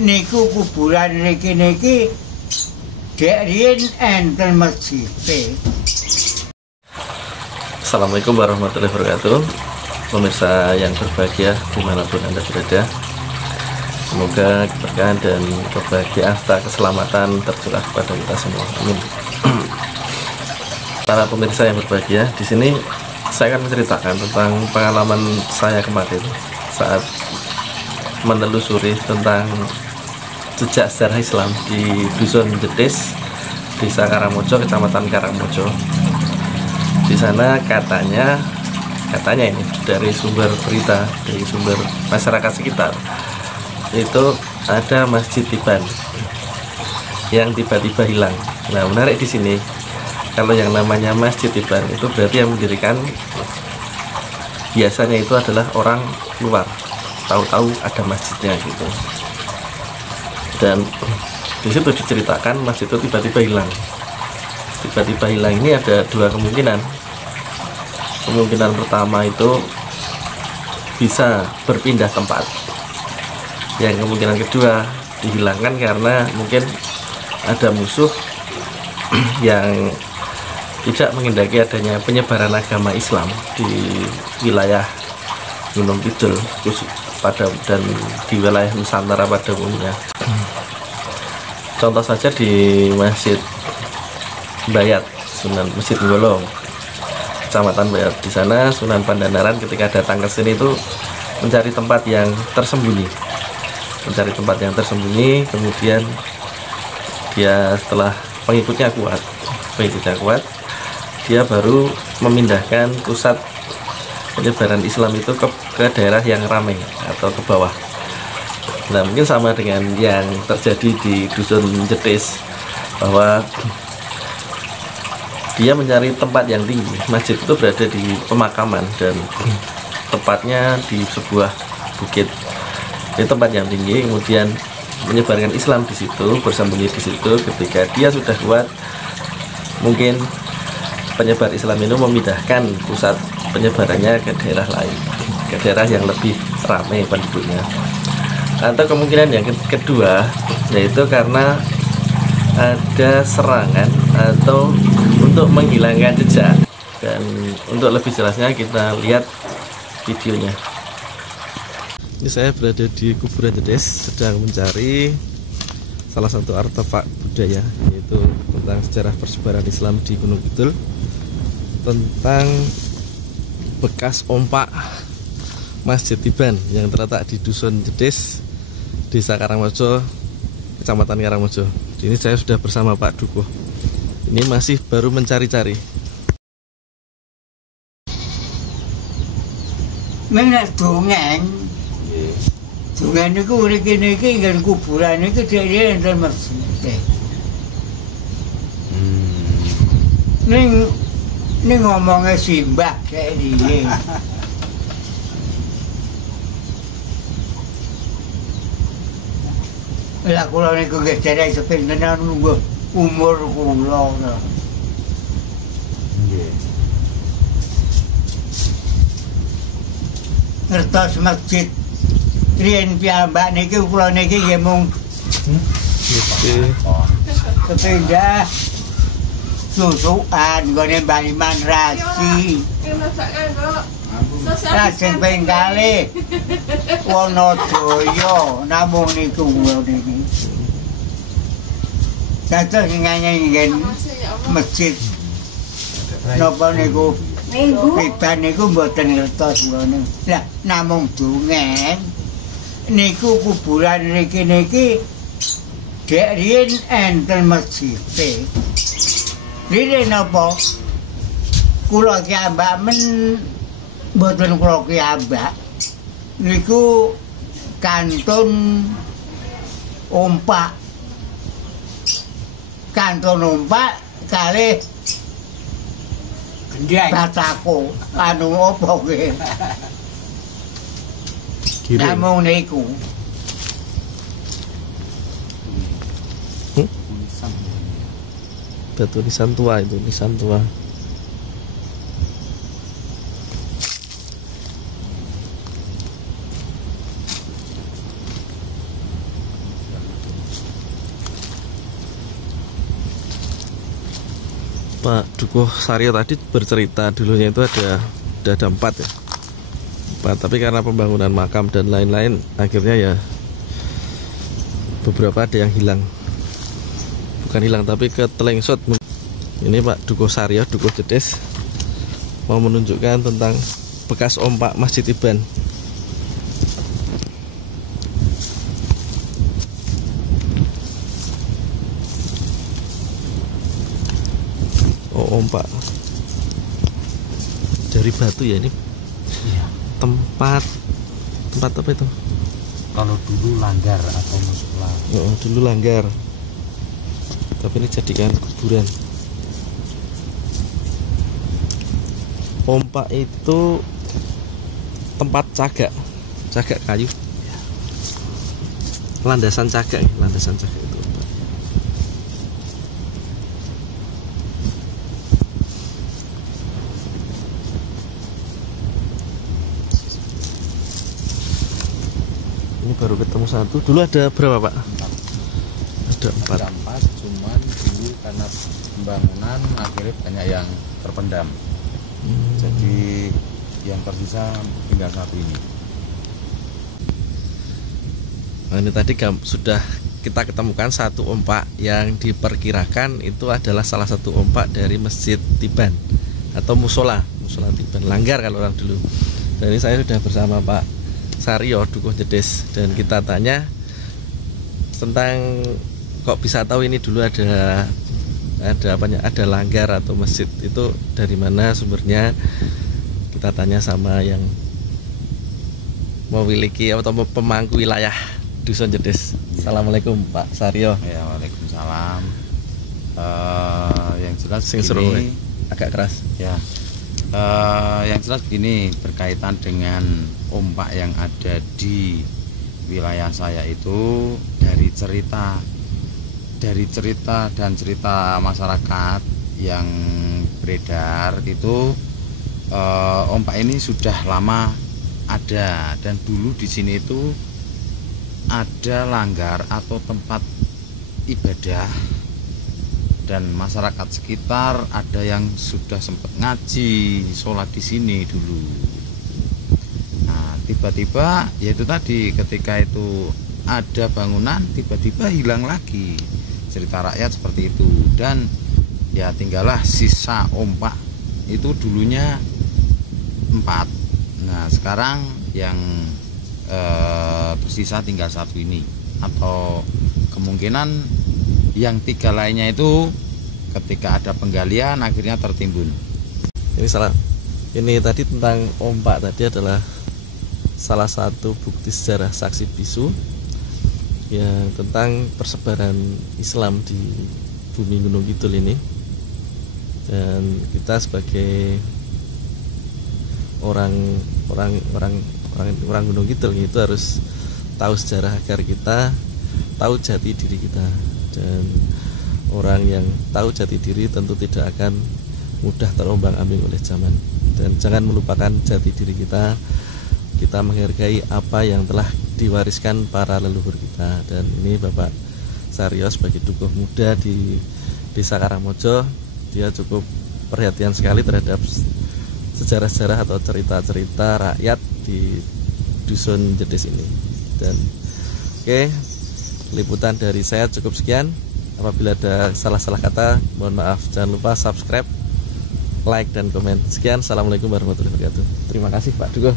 niku kuburan niki dek riyen enten masjid. Assalamualaikum warahmatullahi wabarakatuh. Pemirsa yang berbahagia dimanapun Anda berada, semoga keberkahan dan kebahagiaan serta keselamatan tercurah kepada kita semua. Amin. Para pemirsa yang berbahagia, di sini saya akan menceritakan tentang pengalaman saya kemarin saat menelusuri tentang jejak sejarah Islam di Dusun Jetis, Desa Karangmojo, Kecamatan Karangmojo. Di sana katanya ini dari sumber berita, dari sumber masyarakat sekitar, itu ada Masjid Tiban yang tiba-tiba hilang. Nah, menarik di sini, kalau yang namanya Masjid Tiban itu berarti yang mendirikan biasanya itu adalah orang luar, tahu-tahu ada masjidnya gitu. Dan di situ diceritakan masjid itu tiba-tiba hilang. Tiba-tiba hilang ini ada dua kemungkinan. Kemungkinan pertama itu bisa berpindah tempat. Yang kemungkinan kedua dihilangkan karena mungkin ada musuh yang tidak mengendaki adanya penyebaran agama Islam di wilayah Gunung Kidul dan di wilayah Nusantara pada umumnya. Contoh saja di Masjid Bayat, Masjid Golong, Kecamatan Bayat. Di sana Sunan Pandanaran ketika datang ke sini itu mencari tempat yang tersembunyi. Kemudian dia setelah pengikutnya kuat, dia baru memindahkan pusat penyebaran Islam itu ke daerah yang ramai atau ke bawah. Nah, mungkin sama dengan yang terjadi di Dusun Jetis, bahwa dia mencari tempat yang tinggi. Masjid itu berada di pemakaman dan tepatnya di sebuah bukit. Di tempat yang tinggi, kemudian menyebarkan Islam di situ, bersembunyi di situ. Ketika dia sudah kuat, mungkin penyebar Islam itu memindahkan pusat penyebarannya ke daerah lain, ke daerah yang lebih ramai penduduknya. Atau kemungkinan yang kedua, yaitu karena ada serangan atau untuk menghilangkan jejak. Dan untuk lebih jelasnya kita lihat videonya. Ini saya berada di kuburan Jetis, sedang mencari salah satu artefak budaya, yaitu tentang sejarah persebaran Islam di Gunung Kidul, tentang bekas ompak Masjid Tiban yang terletak di Dusun Jetis, Desa Karangmojo, Kecamatan Karangmojo. Ini saya sudah bersama Pak Dukuh. Ini masih baru mencari-cari. Menak dongeng niku niki kan kuburan niku dhewe enten masjid. Ning ngomongnya simbah kayak ini. Lah kula niku nggih derek sepintenan nunggu umur kula. Nggih. Ngertos masjid riyen piyambak niki kula niki nggih mung sepindah susukan gone Baliman Rasi. Sing ping kalih Wonojoyo, namung niku niki. Dados nganyen masjid napa niku Tiban niku mboten ngertos kula niku. Lah namung dongeng niku kuburan niki dek riyen enten masjid. Riyen napa kula kiambak men mboten kula kiambak niku kantun ompak kalih batako anu apa kuwi namung niku batu nisan tua, itu nisan tua. Pak Dukuh Saryo tadi bercerita dulunya itu ada 4 ya, 4, tapi karena pembangunan makam dan lain-lain akhirnya ya beberapa ada yang hilang, bukan hilang tapi ketelengsot. Ini Pak Dukuh Saryo, Dukuh Jedes mau menunjukkan tentang bekas ompak Masjid Iban. Ompak dari batu ya ini. Iya. Tempat apa itu? Kalau dulu langgar atau musola. Oh, dulu langgar, tapi ini jadikan kuburan. Ompak itu tempat cagak kayu. Landasan cagak itu ompak. Ini baru ketemu 1. Dulu ada berapa Pak? 4. Ada 4, cuman dulu karena pembangunan akhirnya banyak yang terpendam. Jadi yang tersisa tinggal 1 ini. Nah, ini tadi sudah kita ketemukan 1 ompak yang diperkirakan itu adalah salah satu ompak dari Masjid Tiban atau musola Tiban, langgar kalau orang dulu. Dan ini saya sudah bersama Pak Saryo, Dukuh Jedes, dan kita tanya tentang kok bisa tahu ini dulu ada langgar atau masjid, itu dari mana sumbernya. Kita tanya sama yang memiliki atau pemangku wilayah Dusun Jedes. Assalamualaikum Pak Saryo. Ya, waalaikumsalam. Yang jelas Sing seru, agak keras ya. Yang jelas gini, berkaitan dengan ompak yang ada di wilayah saya itu dari cerita dan cerita masyarakat yang beredar itu, ompak ini sudah lama ada, dan dulu di sini itu ada langgar atau tempat ibadah, dan masyarakat sekitar ada yang sudah sempat ngaji, sholat di sini dulu. Nah, tiba-tiba yaitu tadi ketika itu ada bangunan, tiba-tiba hilang lagi. Cerita rakyat seperti itu, dan ya tinggallah sisa ompak itu dulunya 4. Nah, sekarang yang tersisa tinggal 1 ini, atau kemungkinan yang 3 lainnya itu ketika ada penggalian akhirnya tertimbun. Ini tadi tentang ompak tadi adalah salah satu bukti sejarah saksi bisu yang tentang persebaran Islam di bumi Gunung Kidul ini. Dan kita sebagai orang Gunung Kidul itu harus tahu sejarah agar kita tahu jati diri kita. Dan orang yang tahu jati diri tentu tidak akan mudah terombang-ambing oleh zaman. Dan jangan melupakan jati diri kita. Kita menghargai apa yang telah diwariskan para leluhur kita. Dan ini Bapak Saryo sebagai dukuh muda di Desa Karangmojo, dia cukup perhatian sekali terhadap sejarah-sejarah atau cerita-cerita rakyat di Dusun Jedes ini. Dan oke, liputan dari saya cukup sekian. Apabila ada salah-salah kata, mohon maaf. Jangan lupa subscribe, like, dan komen. Sekian, assalamualaikum warahmatullahi wabarakatuh. Terima kasih Pak Dukuh.